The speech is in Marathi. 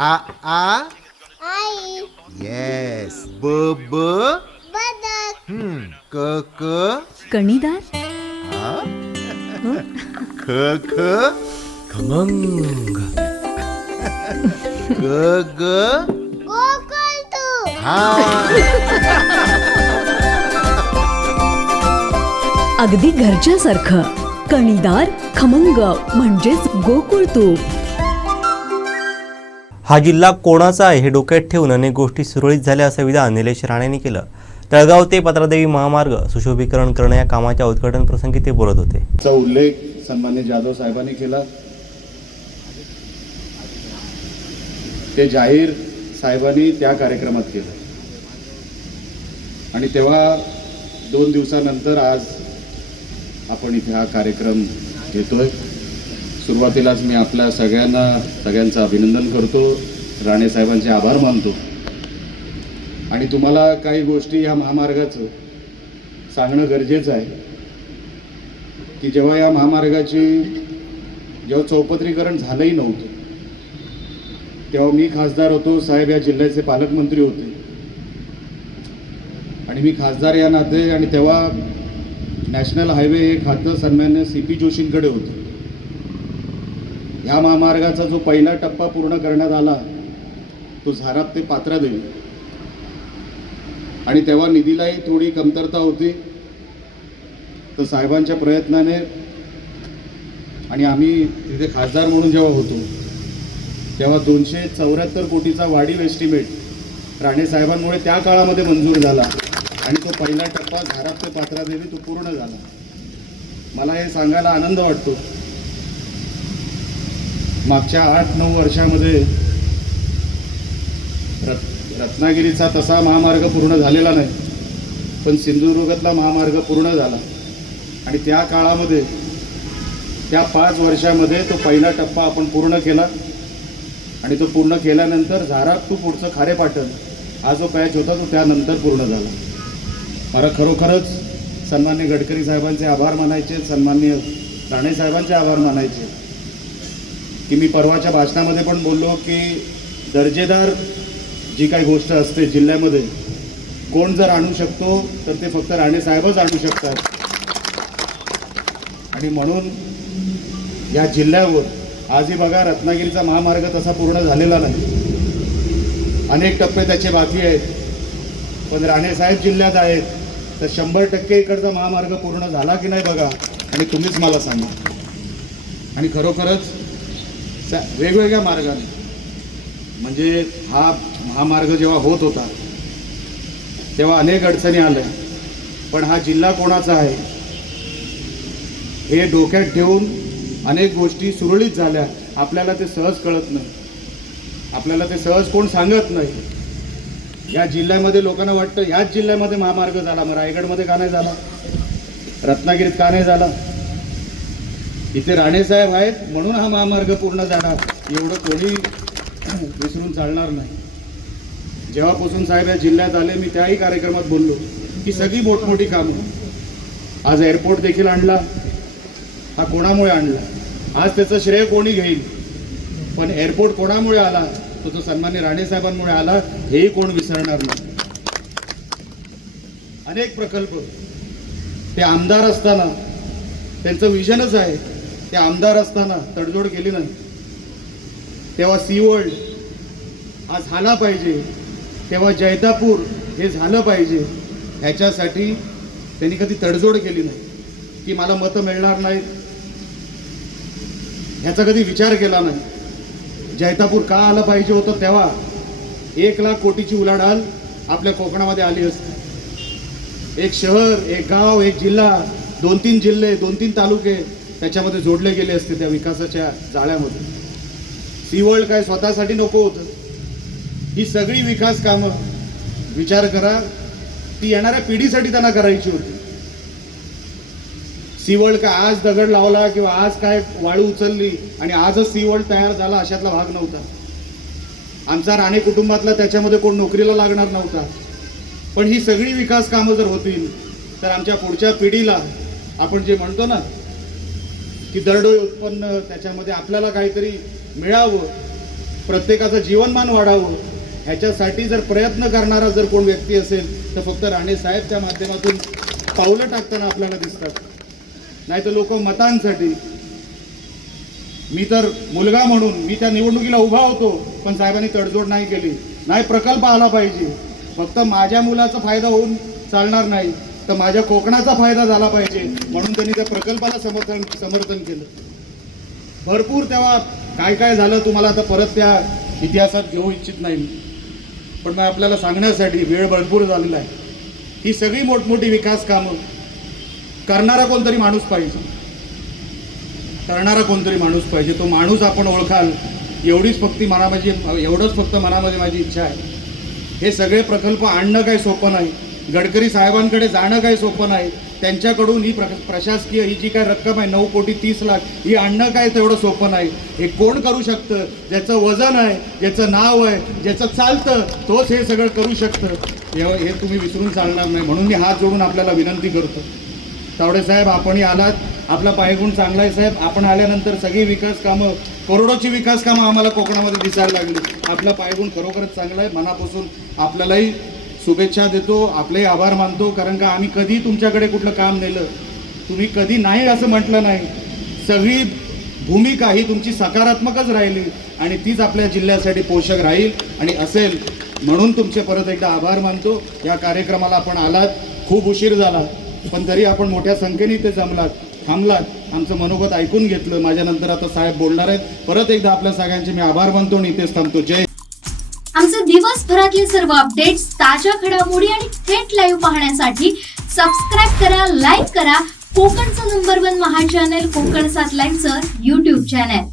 आ आ आई. येस. ब ब बदक. क क कणीदार. आ? ख ख खमंग. ग ग गोकुळ तू. हा. अगदी घरच्यासारखं. कणीदार खमंग म्हणजेच गोकुळ तूप. हा जिल्हा कोणाचा आहे हे डोक्यात ठेवून अनेक गोष्टी सुरळीत झाल्या असं विधान निलेश राणेंनी केलं. तळगाव ते पत्रादेवी महामार्ग सुशोभीकरण करणं या कामाच्या उद्घाटन प्रसंगी ते बोलत होते. चा उल्लेख सन्मान्य जाधव साहेबांनी केला. ते जाहीर साहेबांनी त्या कार्यक्रमात केलं आणि तेव्हा 2 दिवसानंतर आज आपण इथे हा कार्यक्रम घेतोय. सुरुवातीलाच मी आपल्या सगळ्यांचं अभिनंदन करतो, राणे साहेबांचे आभार मानतो आणि तुम्हाला काही गोष्टी या महामार्गाचं सांगणं गरजेचं आहे की जेव्हा या महामार्गाची चौपदरीकरण झालंही नव्हतं तेव्हा मी खासदार होतो, साहेब या जिल्ह्याचे पालकमंत्री होते आणि मी खासदार या नाते आणि तेव्हा नॅशनल हायवे हे खातं सन्मान्य CP जोशींकडे होतं. ह्या महामार्गाचा जो पहिला टप्पा पूर्ण करण्यात आला तो झाराप ते पात्रादेवी आणि तेव्हा निधीलाही थोडी कमतरता होती. तर साहेबांच्या प्रयत्नाने आणि आम्ही तिथे खासदार म्हणून जेव्हा होतो तेव्हा 274 कोटीचा वाढीव एस्टिमेट राणे साहेबांमुळे त्या काळामध्ये मंजूर झाला आणि तो पहिला टप्पा झाराप ते पात्रादेवी तो पूर्ण झाला. मला हे सांगायला आनंद वाटतो, मागच्या 8-9 वर्षामध्ये रत्नागिरीचा तसा महामार्ग पूर्ण झालेला नाही, पण सिंधुदुर्गातला महामार्ग पूर्ण झाला आणि त्या काळामध्ये त्या 5 वर्षामध्ये तो पहिला टप्पा आपण पूर्ण केला आणि तो पूर्ण केल्यानंतर झाराप टू पुढचं खारेपाटण हा जो पॅच होता तो त्यानंतर पूर्ण झाला. मला खरोखरच सन्मान्य गडकरी साहेबांचे आभार मानायचे, सन्मान्य राणे साहेबांचे आभार मानायचे की मी परवाच्या भाषणामध्ये पण बोललो की दर्जेदार जी काही गोष्ट असते जिल्ह्यामध्ये कोण जर आणू शकतो तर ते फक्त राणे साहेबच आणू शकतात आणि म्हणून या जिल्ह्यावर आजही बघा रत्नागिरीचा महामार्ग तसा पूर्ण झालेला नाही, अनेक टप्पे त्याचे बाकी आहेत, पण राणे साहेब जिल्ह्यात आहेत तर 100% इकडचा महामार्ग पूर्ण झाला की नाही बघा आणि तुम्हीच मला सांगा. आणि खरोखरच वेगवेगळ्या मार्गाने म्हणजे हा महामार्ग जेव्हा होत होता तेव्हा अनेक अडचणी आल्या, पण हा जिल्हा कोणाचा आहे हे डोक्यात ठेवून अनेक गोष्टी सुरळीत झाल्या. आपल्याला ते सहज कळत नाही, आपल्याला ते सहज कोण सांगत नाही. या जिल्ह्यामध्ये लोकांना वाटतं याच जिल्ह्यामध्ये महामार्ग झाला, मग रायगडमध्ये का नाही झाला, रत्नागिरीत का नाही झाला. इथे राणेसाहेब आहेत म्हणून हा महामार्ग पूर्ण झाला एवढं कोणी विसरून चालणार नाही. जेव्हापासून साहेब या जिल्ह्यात आले मी त्याही कार्यक्रमात बोललो की सगळी मोठमोठी कामं, आज एअरपोर्ट देखील आणला, हा कोणामुळे आणला, आज त्याचं श्रेय कोणी घेईल, पण एअरपोर्ट कोणामुळे आला तो सन्मान्य राणे साहेबांमुळे आला हेही कोण विसरणार नाही. अनेक प्रकल्प ते आमदार असताना त्यांचं विजनच आहे, ते आमदार असताना तडजोड केली नाही. तेव्हा सी वर्ल्ड हा झाला पाहिजे, तेव्हा जैतापूर हे झालं पाहिजे, ह्याच्यासाठी त्यांनी कधी तडजोड केली नाही की मला मतं मिळणार नाहीत, ह्याचा कधी विचार केला नाही. जैतापूर का आलं पाहिजे होतं तेव्हा 1 लाख कोटीची उलाढाल आपल्या कोकणामध्ये आली असते. एक शहर, एक गाव, एक जिल्हा, 2-3 जिल्हे, 2-3 तालुके त्याच्यामध्ये जोडले गेले असते त्या विकासाच्या जाळ्यामध्ये. सी वर्ल्ड काय स्वतःसाठी नको होतं, ही सगळी विकास कामं विचार करा ती येणाऱ्या पिढीसाठी त्यांना करायची होती. सी वर्ल्ड काय आज दगड लावला किंवा आज काय वाळू उचलली आणि आजच सी वर्ल्ड तयार झाला अशातला भाग नव्हता. आमचा राणे कुटुंबातला त्याच्यामध्ये कोण नोकरीला लागणार नव्हता. पण ही सगळी विकास कामं जर होतील तर आमच्या पुढच्या पिढीला आपण जे म्हणतो ना की दरडोई उत्पन्न त्याच्यामध्ये आपल्याला काहीतरी मिळावं, प्रत्येकाचं जीवनमान वाढावं ह्याच्यासाठी जर प्रयत्न करणारा जर कोण व्यक्ती असेल तर फक्त राणे साहेबच्या माध्यमातून पावलं टाकताना आपल्याला दिसतात. नाही तर लोक मतांसाठी, मी तर मुलगा म्हणून मी त्या निवडणुकीला उभा होतो पण साहेबांनी तडजोड नाही केली. नाही, प्रकल्प आला पाहिजे, फक्त माझ्या मुलाचा फायदा होऊन चालणार नाही तर माझ्या कोकणाचा फायदा झाला पाहिजे म्हणून त्यांनी त्या प्रकल्पाला समर्थन केलं. भरपूर तेव्हा काय काय झालं तुम्हाला आता परत त्या इतिहासात घेऊ इच्छित नाही, पण मग आपल्याला सांगण्यासाठी वेळ भरपूर झालेला आहे. ही सगळी मोठमोठी विकास कामं करणारा कोणतरी माणूस पाहिजे, करणारा कोणतरी माणूस पाहिजे. तो माणूस आपण ओळखाल एवढंच फक्त मनामध्ये माझी इच्छा आहे. हे सगळे प्रकल्प आणणं काही सोपं नाही, गडकरी साहेबांकडे जाणं काही सोपं नाही, त्यांच्याकडून ही प्रशासकीय ही जी काय रक्कम आहे 9,30,00,000 ही आणणं काय तेवढं सोपं नाही. हे कोण करू शकतं? ज्याचं वजन आहे, ज्याचं नाव आहे, ज्याचं चालतं तोच हे सगळं करू शकतं. हे तुम्ही विसरून चालणार नाही. म्हणून मी हात जोडून आपल्याला विनंती करतो, तावडे साहेब आपणही आलात, आपला पायगुण चांगला आहे साहेब. आपण आल्यानंतर सगळी विकास कामं, करोडोची विकास कामं आम्हाला कोकणामध्ये दिसायला लागली. आपला पायगुण खरोखरच चांगला आहे. मनापासून आपल्यालाही शुभेच्छा देतो, आपलेही आभार मानतो. कारण का आम्ही कधी तुमच्याकडे कुठलं काम नेलं, तुम्ही कधी नाही असं म्हटलं नाही. सगळी भूमिका ही तुमची सकारात्मकच राहिली आणि तीच आपल्या जिल्ह्यासाठी पोषक राहील आणि असेल. म्हणून तुमचे परत एकदा आभार मानतो. या कार्यक्रमाला आपण आलात, खूप उशीर झाला पण तरी आपण मोठ्या संख्येने इथे जमलात, थांबलात, आमचं मनोगत ऐकून घेतलं. माझ्यानंतर आता साहेब बोलणार आहेत. परत एकदा आपल्या सगळ्यांचे मी आभार मानतो आणि इथेच थांबतो. जय. आमचे दिवसभरातले सर्व अपडेट्स, ताज्या घडामोडी आणि थेट लाईव्ह पाहण्यासाठी सबस्क्राईब करा, लाईक करा कोकणचं नंबर 1 महा चॅनल कोकण 7 लाईव्हचं YouTube चॅनल.